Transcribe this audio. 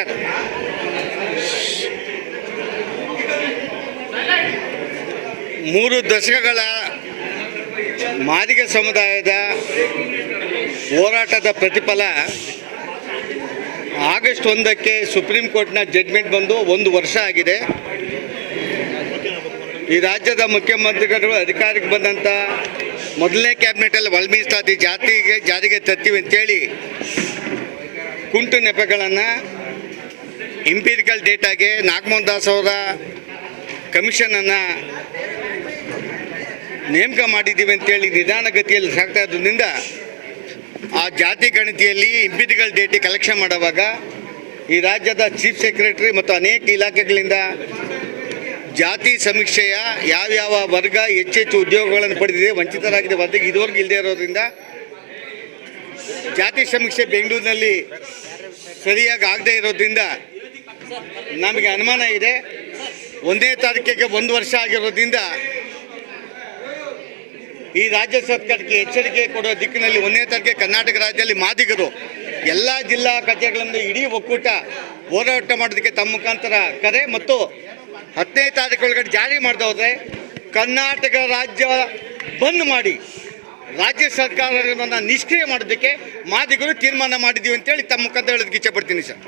Sir, ಮೂರು ದಶಕಗಳ ಮಾದಿಗ ಸಮುದಾಯದ ಹೋರಾಟದ ಪ್ರತಿಫಲ ಆಗಸ್ಟ್ 1ಕ್ಕೆ ಸುಪ್ರೀಂ ಕೋರ್ಟ್ನ ಜಡ್ಜ್ಮೆಂಟ್ ಬಂದು 1 ವರ್ಷ ಆಗಿದೆ. ಈ ರಾಜ್ಯದ ಮುಖ್ಯಮಂತ್ರಿಗಳು ಅಧಿಕಾರಕ್ಕೆ ಬಂದಂಥ ಮೊದಲನೇ ಕ್ಯಾಬಿನೆಟಲ್ಲಿ ಒಳಮೀಸಲಾತಿ ಜಾರಿಗೆ ತರ್ತೀವಿ ಅಂತೇಳಿ ಕುಂಟು ನೆಪಗಳನ್ನು ಇಂಪಿರಿಕಲ್ ಡೇಟಾಗೆ ನಾಗಮೋಹನ್ ದಾಸ್ ಅವರ ಕಮಿಷನನ್ನು ನೇಮಕ ಮಾಡಿದ್ದೀವಿ ಅಂತೇಳಿ ನಿಧಾನಗತಿಯಲ್ಲಿ ಸಾಗ್ತಾ ಇರೋದ್ರಿಂದ ಆ ಜಾತಿ ಗಣತಿಯಲ್ಲಿ ಇಂಪಿರಿಕಲ್ ಡೇಟಿ ಕಲೆಕ್ಷನ್ ಮಾಡುವಾಗ ಈ ರಾಜ್ಯದ ಚೀಫ್ ಸೆಕ್ರೆಟರಿ ಮತ್ತು ಅನೇಕ ಇಲಾಖೆಗಳಿಂದ ಜಾತಿ ಸಮೀಕ್ಷೆಯ ಯಾವ್ಯಾವ ವರ್ಗ ಹೆಚ್ಚೆಚ್ಚು ಉದ್ಯೋಗಗಳನ್ನು ಪಡೆದಿದೆ, ವಂಚಿತರಾಗಿದೆ ವರ್ಗ ಇದುವರೆಗೂ ಇಲ್ಲದೆ ಇರೋದ್ರಿಂದ ಜಾತಿ ಸಮೀಕ್ಷೆ ಬೆಂಗಳೂರಿನಲ್ಲಿ ಸರಿಯಾಗಿ ಆಗದೇ ಇರೋದ್ರಿಂದ ನಮಗೆ ಅನುಮಾನ ಇದೆ. 1ನೇ ತಾರೀಕಿಗೆ 1 ವರ್ಷ ಆಗಿರೋದ್ರಿಂದ ಈ ರಾಜ್ಯ ಸರ್ಕಾರಕ್ಕೆ ಎಚ್ಚರಿಕೆ ಕೊಡೋ ದಿಕ್ಕಿನಲ್ಲಿ 1ನೇ ತಾರೀಕಿಗೆ ಕರ್ನಾಟಕ ರಾಜ್ಯದಲ್ಲಿ ಮಾದಿಗರು ಎಲ್ಲ ಜಿಲ್ಲಾ ಕಚೇರಿಗಳಿಂದ ಇಡೀ ಒಕ್ಕೂಟ ಹೋರಾಟ ಮಾಡೋದಕ್ಕೆ ತಮ್ಮ ಮುಖಾಂತರ ಕರೆ ಮತ್ತು 10ನೇ ತಾರೀಕು ಒಳಗಡೆ ಜಾರಿ ಮಾಡದೆ ಹೋದರೆ ಕರ್ನಾಟಕ ರಾಜ್ಯ ಬಂದ್ ಮಾಡಿ ರಾಜ್ಯ ಸರ್ಕಾರವನ್ನು ನಿಷ್ಕ್ರಿಯ ಮಾಡೋದಕ್ಕೆ ಮಾದಿಗರು ತೀರ್ಮಾನ ಮಾಡಿದ್ದೀವಿ ಅಂತೇಳಿ ತಮ್ಮ ಮುಖಾಂತರ ಹೇಳೋದಕ್ಕೆ ಇಚ್ಛೆಪಡ್ತೀನಿ ಸರ್.